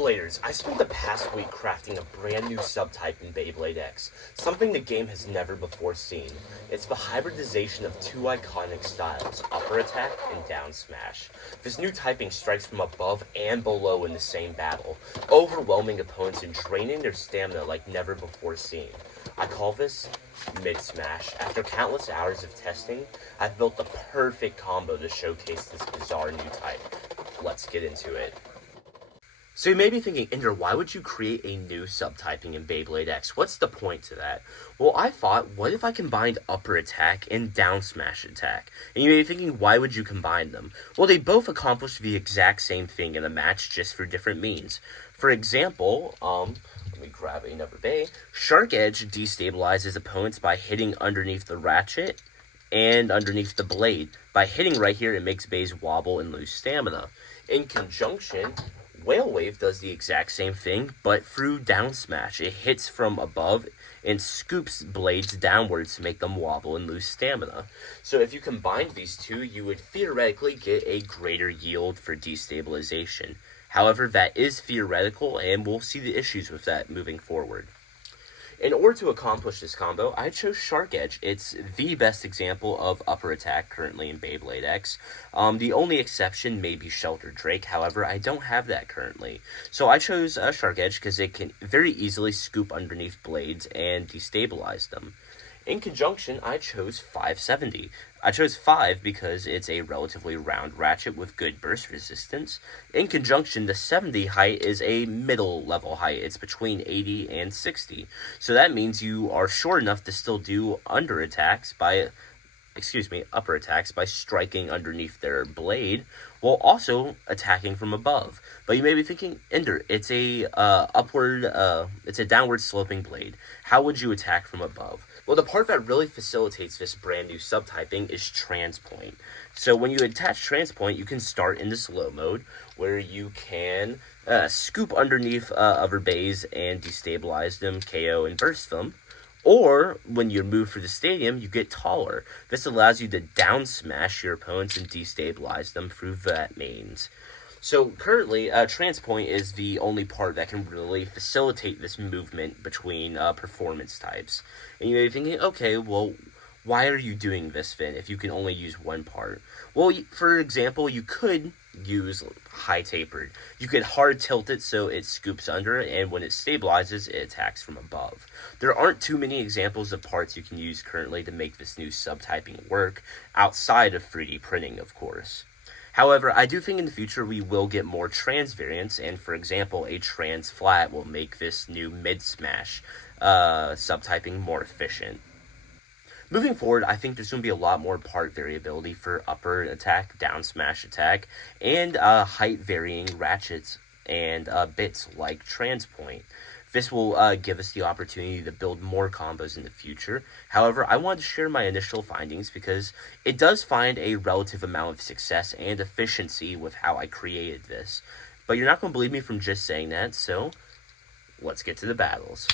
Beybladers, I spent the past week crafting a brand new subtype in Beyblade X, something the game has never before seen. It's the hybridization of two iconic styles, upper attack and down smash. This new typing strikes from above and below in the same battle, overwhelming opponents and draining their stamina like never before seen. I call this mid-smash. After countless hours of testing, I've built the perfect combo to showcase this bizarre new type. Let's get into it. So you may be thinking, Ender, why would you create a new subtyping in Beyblade X? What's the point to that? Well, I thought, what if I combined upper attack and down smash attack? And you may be thinking, why would you combine them? Well, they both accomplish the exact same thing in a match, just for different means. For example, let me grab another bay. Shark Edge destabilizes opponents by hitting underneath the ratchet and underneath the blade. By hitting right here, it makes bays wobble and lose stamina. In conjunction, Whale Wave does the exact same thing, but through down smash. It hits from above and scoops blades downwards to make them wobble and lose stamina. So if you combine these two, you would theoretically get a greater yield for destabilization. However, that is theoretical, and we'll see the issues with that moving forward. In order to accomplish this combo, I chose Shark Edge. It's the best example of upper attack currently in Beyblade X. The only exception may be Shelter Drake, however, I don't have that currently. So I chose Shark Edge because it can very easily scoop underneath blades and destabilize them. In conjunction, I chose 570. I chose 5 because it's a relatively round ratchet with good burst resistance. In conjunction, the upper height is a middle level height. It's between 80 and 60. So that means you are short enough to still do upper attacks by striking underneath their blade while also attacking from above. But you may be thinking, Ender, it's a downward sloping blade. How would you attack from above? Well, the part that really facilitates this brand new subtyping is transpoint. So when you attach transpoint, you can start in the slow mode where you can scoop underneath other bays and destabilize them, KO, and burst them. Or, when you move through the stadium, you get taller. This allows you to down smash your opponents and destabilize them through that means. So, currently, transpoint is the only part that can really facilitate this movement between performance types. And you may be thinking, okay, well, why are you doing this then if you can only use one part? Well, for example, you could use high tapered. You could hard tilt it so it scoops under, and when it stabilizes, it attacks from above. There aren't too many examples of parts you can use currently to make this new subtyping work, outside of 3D printing, of course. However, I do think in the future we will get more trans variants, and for example, a trans flat will make this new mid-smash subtyping more efficient. Moving forward, I think there's going to be a lot more part variability for upper attack, down smash attack, and height varying ratchets and bits like transpoint. This will give us the opportunity to build more combos in the future. However, I wanted to share my initial findings because it does find a relative amount of success and efficiency with how I created this. But you're not going to believe me from just saying that, so let's get to the battles.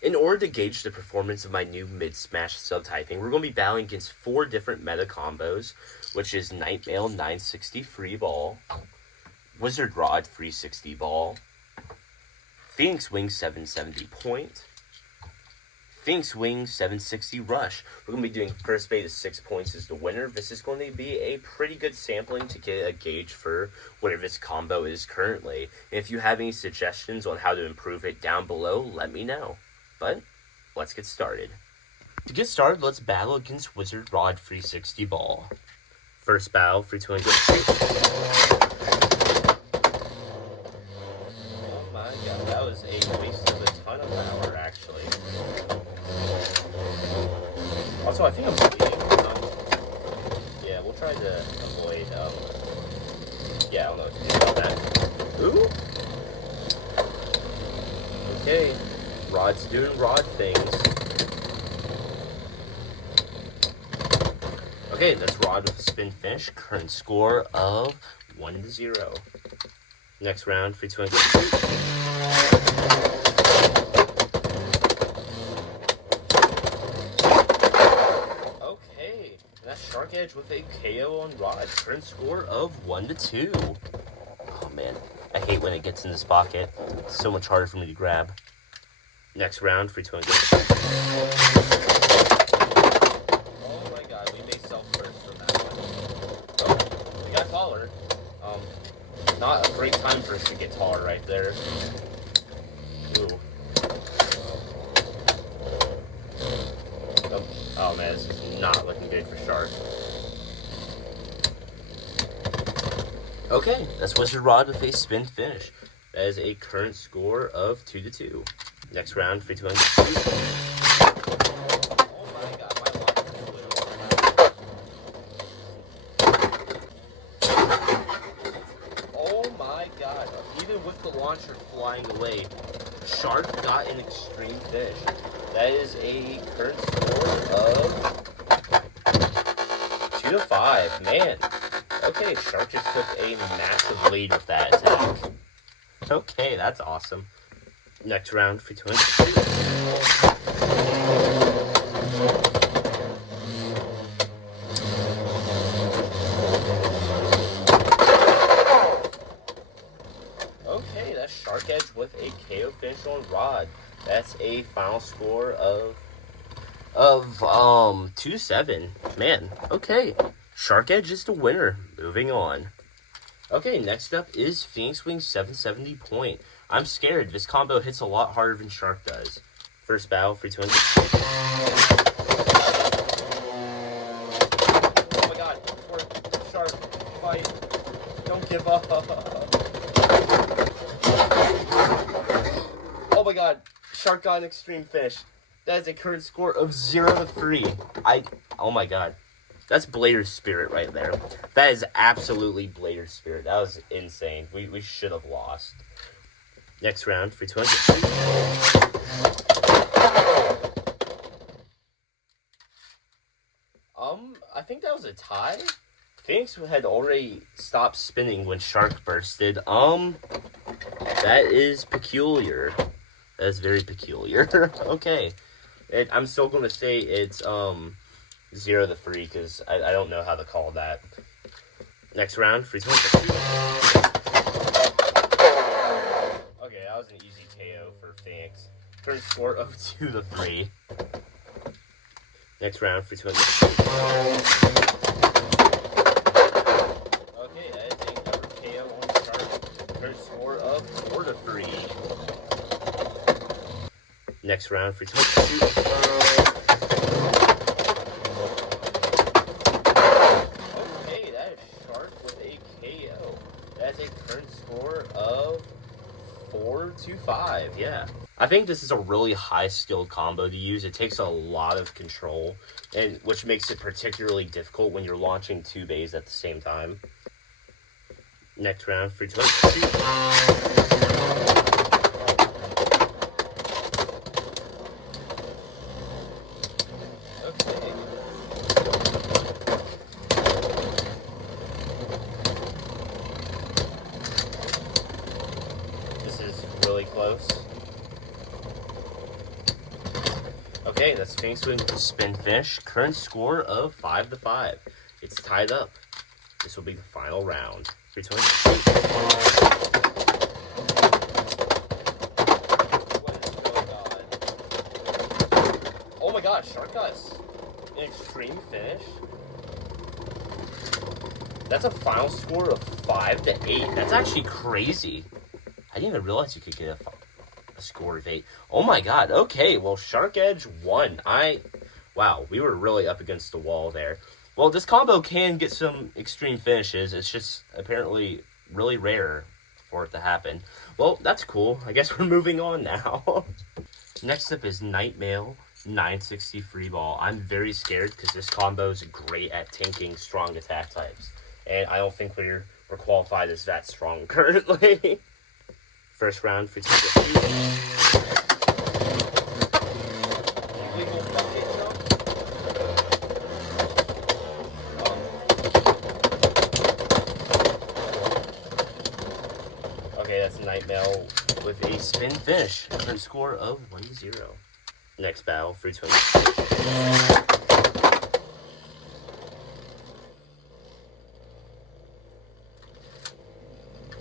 In order to gauge the performance of my new mid-smash subtyping, we're going to be battling against 4 different meta combos, which is Nightmail 960 free ball, Wizard Rod 360 ball, Phoenix Wing 770 point, Phoenix Wing 760 rush. We're going to be doing first bay to 6 points as the winner. This is going to be a pretty good sampling to get a gauge for whatever this combo is currently. And if you have any suggestions on how to improve it down below, let me know. But let's get started. To get started, let's battle against Wizard Rod 360 ball. First battle, 3, 2, 1, go. Oh my god, that was a waste of a ton of power, actually. Also, I think I'm bleeding. Yeah, we'll try to avoid, yeah, I don't know what to do about that. Ooh! Okay. Rod's doing Rod things. Okay, that's Rod with a spin finish. Current score of 1-0. Next round, 3, 2, 1, go. Okay, that's Shark Edge with a KO on Rod. Current score of 1-2. Oh man, I hate when it gets in this pocket. It's so much harder for me to grab. Next round, free 200. Oh my god, we may self first from that one. Oh, we got taller. Not a great time for us to get taller right there. Ooh. Oh man, this is not looking good for Shark. Okay, that's Wizard Rod with a spin finish. That is a current score of 2-2. Next round, free 200. Oh my god, my launcher flew. Oh my god, even with the launcher flying away, Shark got an extreme fish. That is a current score of 2-5. Man. Okay, Shark just took a massive lead with that attack. Okay, that's awesome. Next round for 200. Okay, that's Shark Edge with a KO finish on Rod. That's a final score of 2-7. Man, okay. Shark Edge is the winner. Moving on. Okay, next up is Phoenix Wing 770 point. I'm scared. This combo hits a lot harder than Shark does. First battle, free 200. Oh my god. Shark, fight. Don't give up. Oh my god. Shark got an extreme finish. That is a current score of 0-3. Oh my god. That's Blader's Spirit right there. That is absolutely Blader's Spirit. That was insane. We should have lost. Next round, free 200. I think that was a tie. Phoenix had already stopped spinning when Shark bursted. That is peculiar. That is very peculiar. Okay. I'm still going to say it's, 0-3 because I don't know how to call that. Next round, free 200. Okay, that was an easy KO for Phoenix. Current score of 2-3. Next round, free 200. Okay, that is another KO on Shark. Current score of 4-3. Next round, free 200. That's a current score of 4-5. Yeah. I think this is a really high-skilled combo to use. It takes a lot of control, and which makes it particularly difficult when you're launching two bays at the same time. Next round, free 200. Okay. Really close. Okay, that's Phoenix Wing with a spin finish. Current score of 5-5. It's tied up. This will be the final round. 320. Oh my god, Shark got an extreme finish. That's a final score of 5-8. That's actually crazy. I didn't even realize you could get a score of 8. Oh my god, okay, well, Shark Edge won. Wow, we were really up against the wall there. Well, this combo can get some extreme finishes. It's just apparently really rare for it to happen. Well, that's cool. I guess we're moving on now. Next up is Nightmail 960 Free Ball. I'm very scared because this combo is great at tanking strong attack types. And I don't think we're qualified as that strong currently. First round for 2. Okay, that's Nightmail with a spin finish. Current score of 1-0. Next battle, free 20.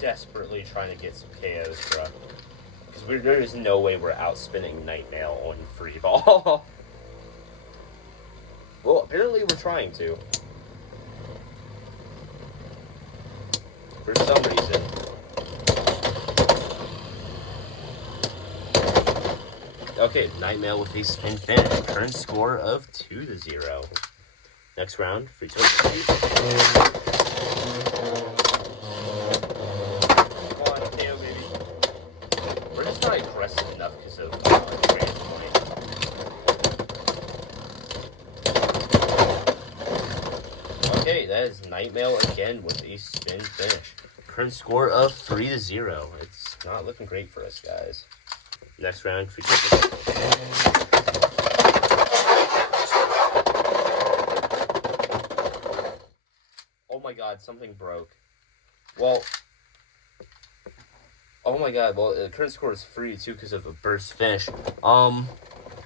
desperately trying to get some KOs, bro. Because there is no way we're outspinning Nightmail on free ball. Well, apparently we're trying to. For some reason. Okay, Nightmail with a spin finish. Current score of 2-0. Next round, free twitch. Come on, KO, baby. We're just not aggressive enough because of Transpoint. Okay, that is Nightmail again with a spin finish. Current score of 3-0. It's not looking great for us, guys. Next round, free twitch. Oh my god, something broke. Well, oh my god, well, the current score is 3-2 because of a burst finish.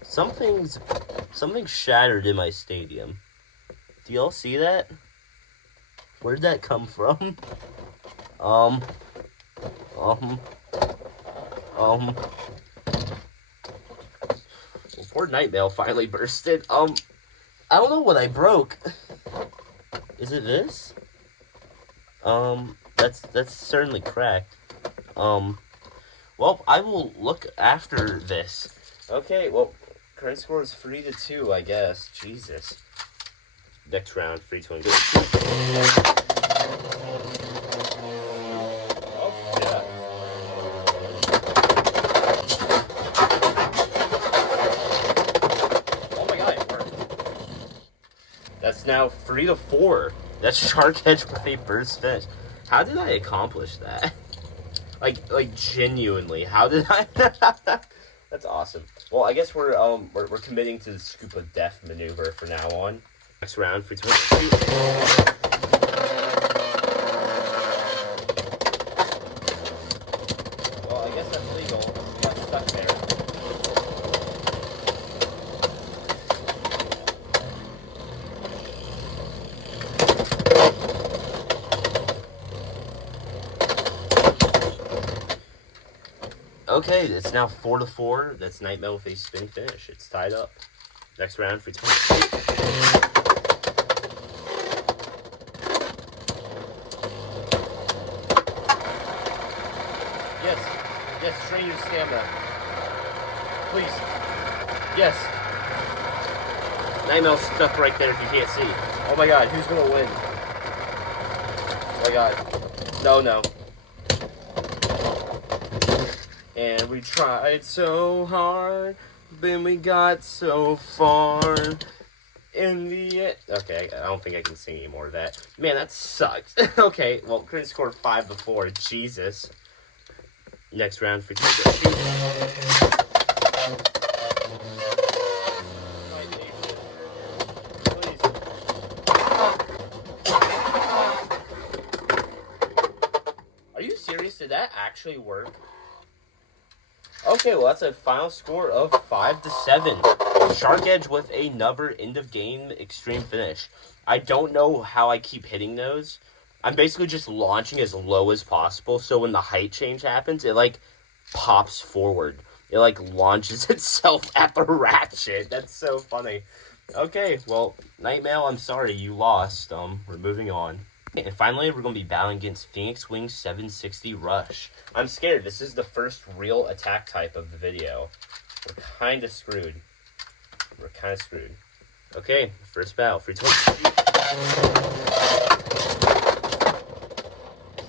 Something shattered in my stadium. Do y'all see that? Where'd that come from? Well, poor Nightmail finally bursted. I don't know what I broke. Is it this? That's certainly cracked. Well, I will look after this. Okay, well, current score is 3-2, I guess. Jesus. Next round, free twin. Oh, yeah. Oh my god, it worked. That's now 3-4. That's Shark Edge with a burst finish. How did I accomplish that? Like genuinely, how did I? That's awesome. Well, I guess we're committing to the scoop of death maneuver for now on. Next round, free twin. Well, I guess that's legal. We got stuck there. Okay, it's now 4-4. That's Nightmail with a spin finish. It's tied up. Next round, free twin. Yes, strain your stamina. Please. Yes. Nightmail's stuck right there if you can't see. Oh my god, who's gonna win? Oh my god. No. And we tried so hard, then we got so far. In the end. Okay, I don't think I can sing any more of that. Man, that sucks. Okay, well, couldn't score 5-4. Jesus. Next round for shoot. Are you serious? Did that actually work? Okay, well, that's a final score of 5-7. Shark Edge with another end-of-game extreme finish. I don't know how I keep hitting those. I'm basically just launching as low as possible, so when the height change happens, it, like, pops forward. It, like, launches itself at the ratchet. That's so funny. Okay, well, Nightmail, I'm sorry, you lost. We're moving on. And finally, we're going to be battling against Phoenix Wing 760 Rush. I'm scared. This is the first real attack type of the video. We're kind of screwed. Okay, first battle. Free twitch.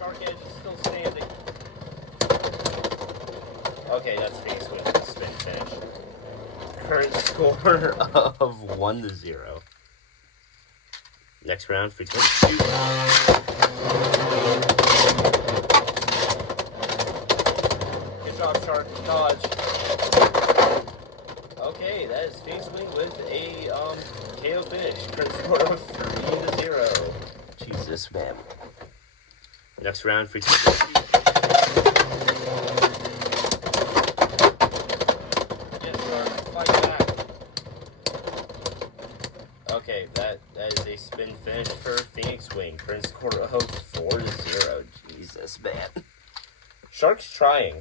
Shark Edge is still standing. Okay, that's Phoenix Wing with a spin finish. Current score of 1-0. Next round, free twitch. Good job, Shark. Dodge. Okay, that is Phoenix Wing with a KO finish. Current score of 3-0. Jesus, man. Next round, free twitch. Yes, Shark. Fight back. Okay, that is a spin finish for Phoenix Wing. Current score of 4-0. Jesus, man. trying.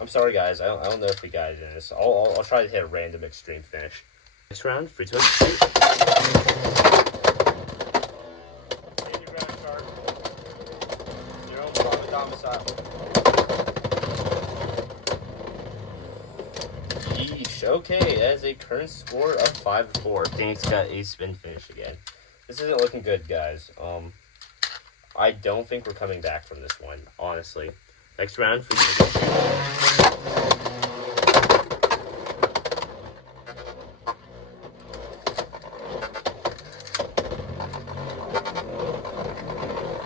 I'm sorry, guys. I don't know if we got it in this. I'll try to hit a random extreme finish. Next round, free twist. Stand your ground, shark. Your own private domicile. Yeesh. Okay, that is a current score of 5-4. Phoenix got a spin finish again. This isn't looking good, guys. I don't think we're coming back from this one, honestly. Next round, free twist.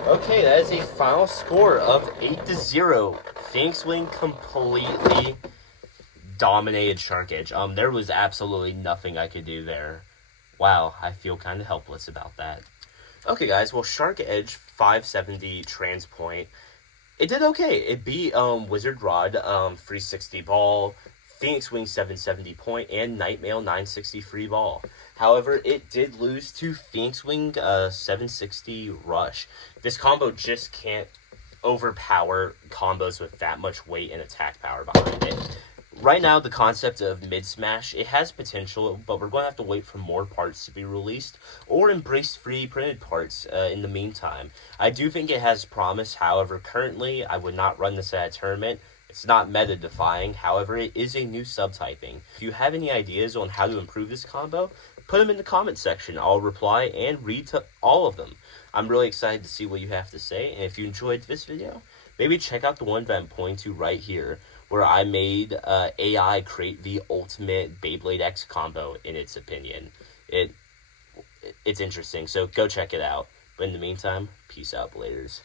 Okay, that is a final score of 8-0. Phoenix Wing completely dominated Shark Edge. There was absolutely nothing I could do there. Wow, I feel kind of helpless about that. Okay, guys, well, Shark Edge 570 Transpoint, it did okay. It beat Wizard Rod 360 ball, Phoenix Wing 770 point, and Nightmail 960 free ball. However, it did lose to Phoenix Wing 760 Rush. This combo just can't overpower combos with that much weight and attack power behind it. Right now, the concept of mid-smash, it has potential, but we're going to have to wait for more parts to be released or embrace free printed parts in the meantime. I do think it has promise. However, currently, I would not run this at a tournament. It's not meta-defying. However, it is a new subtyping. If you have any ideas on how to improve this combo, put them in the comment section. I'll reply and read to all of them. I'm really excited to see what you have to say, and if you enjoyed this video, maybe check out the one that I'm pointing to right here, where I made AI create the ultimate Beyblade X combo, in its opinion. It's interesting, so go check it out. But in the meantime, peace out, Bladers.